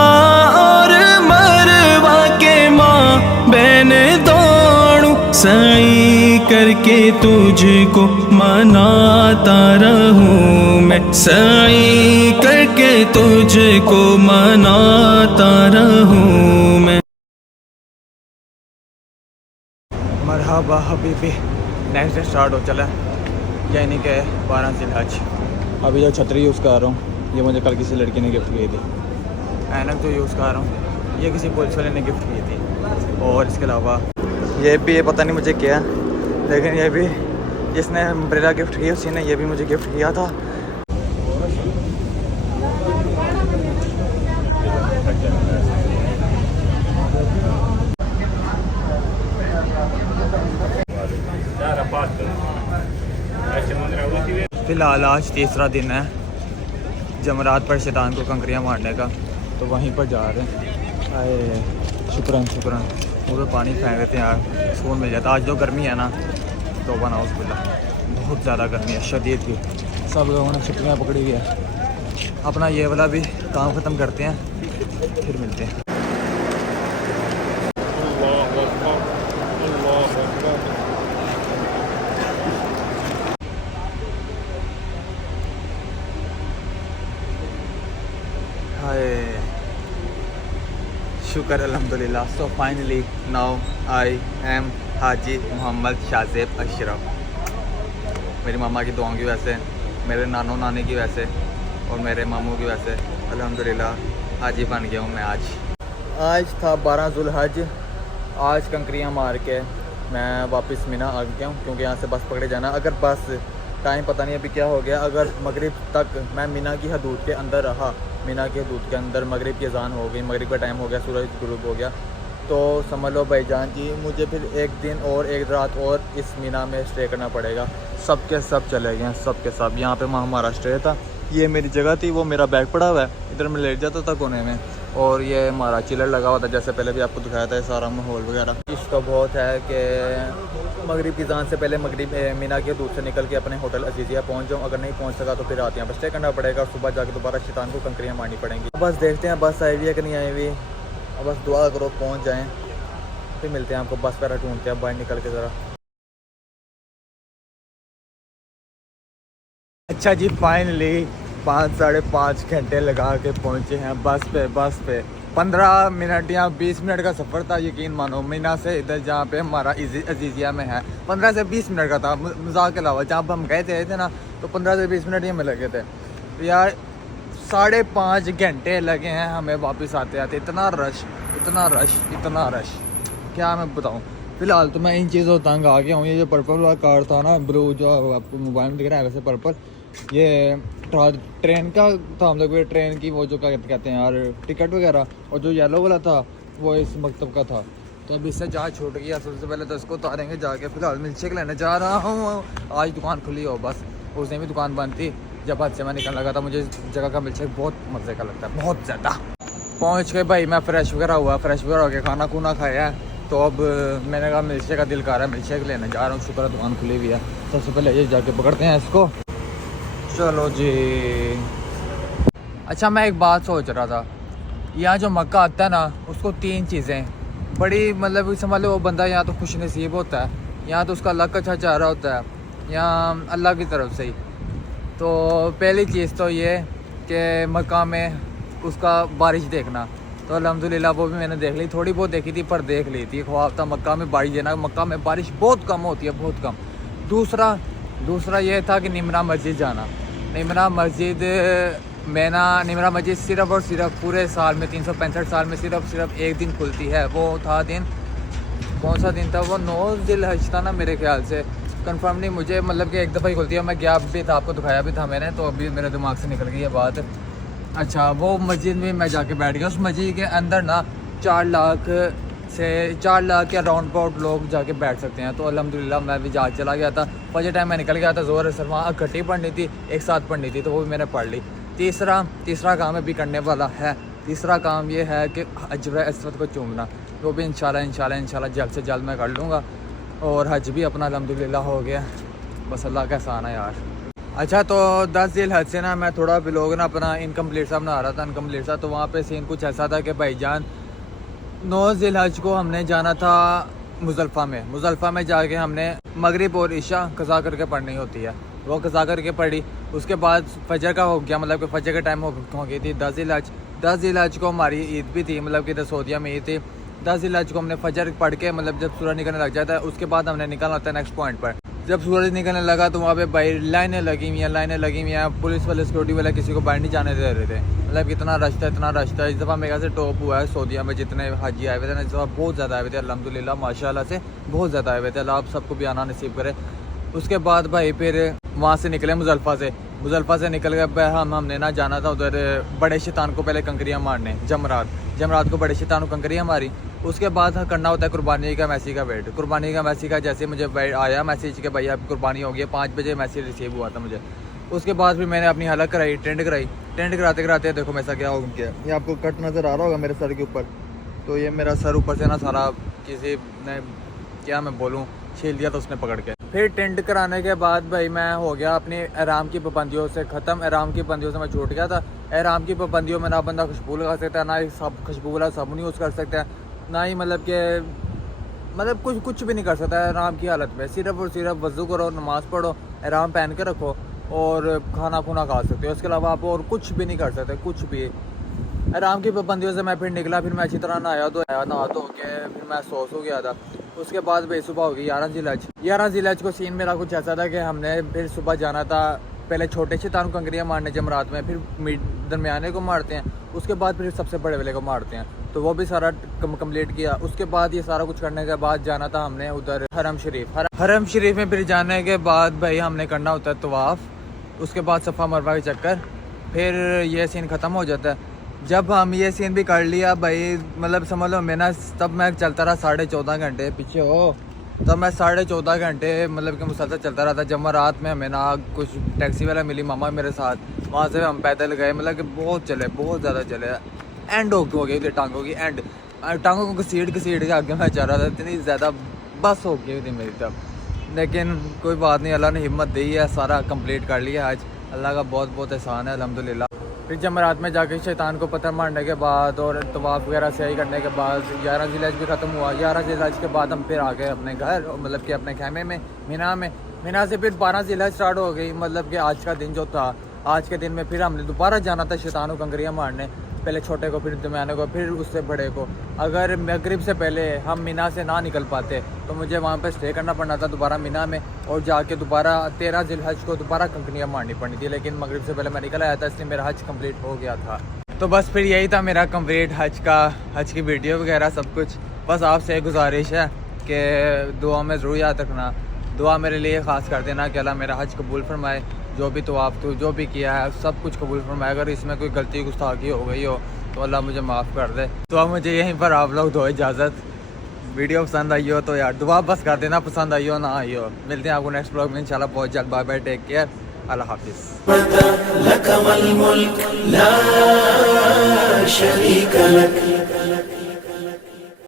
और मरवा के माबैन दौड़ूं, सई करके तुझको मनाता रहूं मैं, सई करके तुझको मनाता रहूं मैं। मरहबा हबीबी, नेक्स्ट डे स्टार्ट हो चला, यानी कि 12 ज़िलहज। अभी जो छतरी यूज़ कर रहा हूँ ये मुझे कल किसी लड़की ने गिफ्ट की थी, ऐनक जो यूज़ कर रहा हूँ ये किसी पुलिस वाले ने गिफ्ट की थी, और इसके अलावा ये भी, ये पता नहीं मुझे क्या है, लेकिन ये भी जिसने अम्ब्रेला गिफ्ट की उसी ने ये भी मुझे गिफ्ट किया था। फ़िलहाल आज तीसरा दिन है जमरात पर शैतान को कंकरियाँ मारने का, तो वहीं पर जा रहे हैं। आए शुक्रन शुक्रन, पूरे पानी फेंक देते हैं यार, सुकून मिल जाता। आज जो गर्मी है ना, तो बना उसबिल्ला बहुत ज़्यादा गर्मी है, शदीद की। सब लोगों ने छुट्टियाँ पकड़ी हुई है, अपना ये वाला भी काम ख़त्म करते हैं फिर मिलते हैं। हाय शुक्र अल्हम्दुलिल्लाह। So finally now I am Haji Mohammad Shahzeb Ashraf. मेरी मामा की दुआओं की वजह से, मेरे नानो नानी की वजह से और मेरे मामू की वजह से अल्हम्दुलिल्लाह हाजी बन गया हूँ मैं आज था 12 ज़ुल्हज। आज कंकरियाँ मार के मैं वापस मीना आ गया हूँ, क्योंकि यहाँ से बस पकड़े जाना। अगर बस टाइम पता नहीं अभी क्या हो गया, अगर मगरिब तक मैं मीना की हदूद के अंदर रहा, मीना की हदूद के अंदर मगरिब की अज़ान हो गई, मगरिब का टाइम हो गया, सूरज गुरूब हो गया, तो समझ लो भाईजान जी मुझे फिर एक दिन और एक रात और इस मीना में स्टे करना पड़ेगा। सब के सब चले गए हैं, सब के सब। यहाँ पे हमारा स्टे था, ये मेरी जगह थी, वो मेरा बैग पड़ा हुआ है, इधर मैं लेट जाता था कोने में, और ये हमारा चिलर लगा हुआ था, जैसे पहले भी आपको दिखाया था, ये सारा माहौल वगैरह। इसका बहुत है कि मगरिब की अज़ान से पहले मगरिब मीना के दूर से निकल के अपने होटल अजीज़िया पहुंच जाऊं। अगर नहीं पहुंच सका तो फिर रात यहाँ पर स्टे करना पड़ेगा, और सुबह जाके दोबारा शैतान को कंकरियाँ मारनी पड़ेंगी। बस देखते हैं बस आई हुई है कि नहीं आई हुई, और बस दुआ करो पहुँच जाएँ, फिर मिलते हैं आपको। बस पैरा ढूंढते हैं बाहर निकल के ज़रा। अच्छा जी, फाइनली 5 साढ़े 5 घंटे लगा के पहुँचे हैं बस पे 15 मिनट या 20 मिनट का सफ़र था, यकीन मानो। मीना से इधर जहाँ पे हमारा अजीज़िया में है 15 से 20 मिनट का था, मजाक के अलावा। जहाँ पर हम गए थे ना, तो 15 से 20 मिनट ही हमें लगे थे। तो यार 5.5 घंटे लगे हैं हमें वापस आते आते। इतना रश इतना रश इतना रश, क्या मैं बताऊँ। फ़िलहाल तो मैं इन चीज़ों तंग आ गया हूँ। ये जो पर्पल वाला कार था ना, ब्लू, जो आपको मोबाइल में दिख रहा है वैसे पर्पल, ये ट्रेन का था, मतलब ये ट्रेन की वो जो क्या कहते हैं यार, टिकट वगैरह। और जो येलो वाला था वो इस मकतब का था। तो अब इससे जहाँ छूट गया, सबसे पहले तो इसको उतारेंगे जाके। फ़िलहाल मिल्क शेक लेने जा रहा हूँ। आज दुकान खुली हो बस, उस दिन भी दुकान बंद थी जब आज से मैं निकलने लगा था। मुझे इस जगह का मिल्क शेक बहुत मज़े का लगता है, बहुत ज़्यादा। पहुँच के भाई मैं फ़्रेश वगैरह हुआ, फ़्रेश वगैरह होकर खाना खूना खाया है, तो अब मैंने कहा मिल्क शेक का दिल कर रहा है, मिल्क शेक लेने जा रहा हूँ। शुक्र है दुकान खुली हुई है। सबसे पहले ये जाके पकड़ते हैं इसको। चलो जी। अच्छा मैं एक बात सोच रहा था, यहाँ जो मक्का आता है ना उसको 3 चीज़ें बड़ी मतलब समझ लो, वो बंदा यहाँ तो खुश नसीब होता है, यहाँ तो उसका लक अच्छा चाह रहा होता है, यहाँ अल्लाह की तरफ से ही। तो पहली चीज़ तो ये कि मक्का में उसका बारिश देखना, तो अल्हम्दुलिल्लाह वो भी मैंने देख ली, थोड़ी बहुत देखी थी पर देख ली थी। ख्वाब था मक्का में बारिश देना। मक्का में बारिश बहुत कम होती है, बहुत कम। दूसरा ये था कि निमरा मस्जिद जाना। निमरा मस्जिद निमरा मस्जिद सिर्फ़ और सिर्फ पूरे साल में 365 साल में सिर्फ एक दिन खुलती है। वो था दिन, कौन सा दिन था वो? 9 ज़िलहज था ना मेरे ख्याल से, कंफर्म नहीं मुझे, मतलब कि एक दफ़ा ही खुलती है। मैं गया भी था, आपको दिखाया भी था मैंने, तो अभी मेरे दिमाग से निकल गई ये बात। अच्छा वो मस्जिद में मैं जाके बैठ गया। उस मस्जिद के अंदर ना 4 लाख के अराउंड अबाउट लोग जाके बैठ सकते हैं। तो अल्हम्दुलिल्लाह मैं भी जा चला गया था। फजर टाइम मैं निकल गया था, ज़ोहर असर वहाँ इकट्ठी पढ़नी थी, एक साथ पढ़नी थी, तो वो भी मैंने पढ़ ली। तीसरा काम अभी करने वाला है। तीसरा काम ये है कि हजर अस्वद को चूमना, वो भी इंशाल्लाह जल्द से जल्द मैं कर लूँगा। और हज भी अपना अल्हम्दुलिल्लाह हो गया, बस अल्लाह का एहसान है यार। अच्छा तो 10 ज़िलहज से ना मैं थोड़ा व्लॉग ना अपना इनकम्प्लीट सा बना रहा था, अनकम्प्लीट सा। तो वहाँ पे सीन कुछ ऐसा था कि भाईजान 9 ज़िलहज को हमने जाना था मुज़ल्फ़ा में जाके हमने मगरिब और इशा कज़ा करके पढ़नी होती है। वो कज़ा करके पढ़ी, उसके बाद फजर का हो गया, मतलब कि फजर का टाइम हो गई थी। 10 ज़िलहज को हमारी ईद भी थी, मतलब कि सऊदीया में ईद थी। 10 ज़िलहज को हमने फजर पढ़ के, मतलब जब सूरज निकलने लग जाता है उसके बाद हमने निकलना होता है नेक्स्ट पॉइंट पर। जब सूरज निकलने लगा तो वहाँ पे भाई लाइनें लगी हुई हैं, पुलिस वाले सिक्योरिटी वाले किसी को बाहर नहीं जाने दे रहे थे। मतलब इतना रश था। इस दफ़ा मेरे ख्याल से टॉप हुआ है सऊदीया में, जितने हाजी आए हुए थे ना इस दफ़ा बहुत ज़्यादा आए हुए थे अल्हम्दुलिल्लाह, माशाल्लाह से बहुत ज़्यादा आए हुए थे। अल्लाह आप सबको भी आना नसीब करे। उसके बाद भाई फिर वहाँ से निकले मुज़ल्फ़ा से निकल गए हमने ना जाना था उधर बड़े शैतान को पहले कंकरियाँ मारने, जमरात को बड़े शैतान को कंकरियाँ मारी। उसके बाद करना होता है कुर्बानी का मैसेज का वेट। कुर्बानी का मैसेज का जैसे मुझे आया मैसेज कि भाई अब कुर्बानी हो गई है, 5 बजे मैसेज रिसीव हुआ था मुझे। उसके बाद फिर मैंने अपनी हलक कराई, टेंट कराते देखो मेरे साथ क्या हो गया। ये आपको कट नज़र आ रहा होगा मेरे सर के ऊपर, तो ये मेरा सर ऊपर से ना सारा किसी ने क्या मैं बोलूँ छील दिया था उसने पकड़ के। फिर टेंट कराने के बाद भाई मैं हो गया अपनी एहराम की पाबंदियों से ख़त्म। एहराम की पाबंदियों से मैं छूट गया था। एहराम की पाबंदियों में ना बंदा खुशबू लगा सकता है, ना ही सब खुशबू वाला साबुन यूज़ कर सकता है, ना ही मतलब कुछ भी नहीं कर सकता है एहराम की हालत में। सिर्फ़ और सिर्फ वज़ू करो, नमाज़ पढ़ो, एहराम पहन के रखो और खाना खुना खा सकते हो। उसके अलावा आप और कुछ भी नहीं कर सकते, कुछ भी। एहराम की पाबंदियों से मैं फिर निकला। फिर मैं अच्छी तरह नहा धो के फिर मैं सो गया था। उसके बाद भाई सुबह हो गई 11 ज़िलहज को सीन मेरा कुछ ऐसा था कि हमने फिर सुबह जाना था पहले छोटे शैतान को कंकरियाँ मारने जमरात में, फिर दरमियाने को मारते हैं, उसके बाद फिर सबसे बड़े वाले को मारते हैं। तो वो भी सारा कंप्लीट किया। उसके बाद ये सारा कुछ करने के बाद जाना था हमने उधर हरम शरीफ में। फिर जाने के बाद भाई हमने करना होता है तवाफ़, उसके बाद सफ़ा मरवा के चक्कर, फिर ये सीन ख़त्म हो जाता है। जब हम ये सीन भी कर लिया भाई, मतलब समझ लो तब मैं चलता रहा 14.5 घंटे पीछे हो, तब मैं 14.5 घंटे मतलब कि मुसलसल चलता रहा था। जमरात में हमें ना कुछ टैक्सी वाला मिली मामा मेरे साथ, वहाँ से हम पैदल गए, मतलब कि बहुत ज़्यादा चले। एंड हो गई थी टांगों की, टांगों को घसीट के आगे मैं चल रहा था, इतनी ज़्यादा बस हो गई थी मेरी तब। लेकिन कोई बात नहीं, अल्लाह ने हिम्मत दी है, सारा कंप्लीट कर लिया आज। अल्लाह का बहुत एहसान है अल्हम्दुलिल्लाह। फिर जमरात में जाके शैतान को पत्थर मारने के बाद और तवाफ़ वगैरह सही करने के बाद 11 ज़िलहज भी ख़त्म हुआ। 11 ज़िलहज के बाद हम फिर आ गए अपने घर, मतलब कि अपने खेमे में मीना से फिर 12 ज़िलहज स्टार्ट हो गई। मतलब कि आज का दिन जो था, आज के दिन में फिर हमने दोबारा जाना था शैतान को कंकरियाँ मारने, पहले छोटे को, फिर दरमियाने को, फिर उससे बड़े को। अगर मगरिब से पहले हम मीना से ना निकल पाते तो मुझे वहाँ पे स्टे करना पड़ना था दोबारा मीना में, और जाके दोबारा 13 ज़िलहज को दोबारा कंकरियाँ मारनी पड़नी थी। लेकिन मगरिब से पहले मैं निकल आया था, इसलिए मेरा हज कंप्लीट हो गया था। तो बस फिर यही था मेरा कंप्लीट हज की वीडियो वगैरह सब कुछ। बस आपसे गुजारिश है कि दुआ में ज़रूर याद रखना, दुआ मेरे लिए ख़ास कर देना कि अल्लाह मेरा हज कबूल फरमाए। जो भी जो भी किया है सब कुछ कबूल फरमाए। अगर इसमें कोई गलती गुस्ताखी हो गई हो तो अल्लाह मुझे माफ़ कर दे। तो अब मुझे यहीं पर आप लोग दो इजाज़त। वीडियो पसंद आई हो तो यार दुआ बस कर देना, पसंद आई हो ना आई हो। मिलते हैं आपको नेक्स्ट ब्लॉग में इंशाल्लाह बहुत जल्द। बाय बाय, टेक केयर, अल्लाह हाफिज़।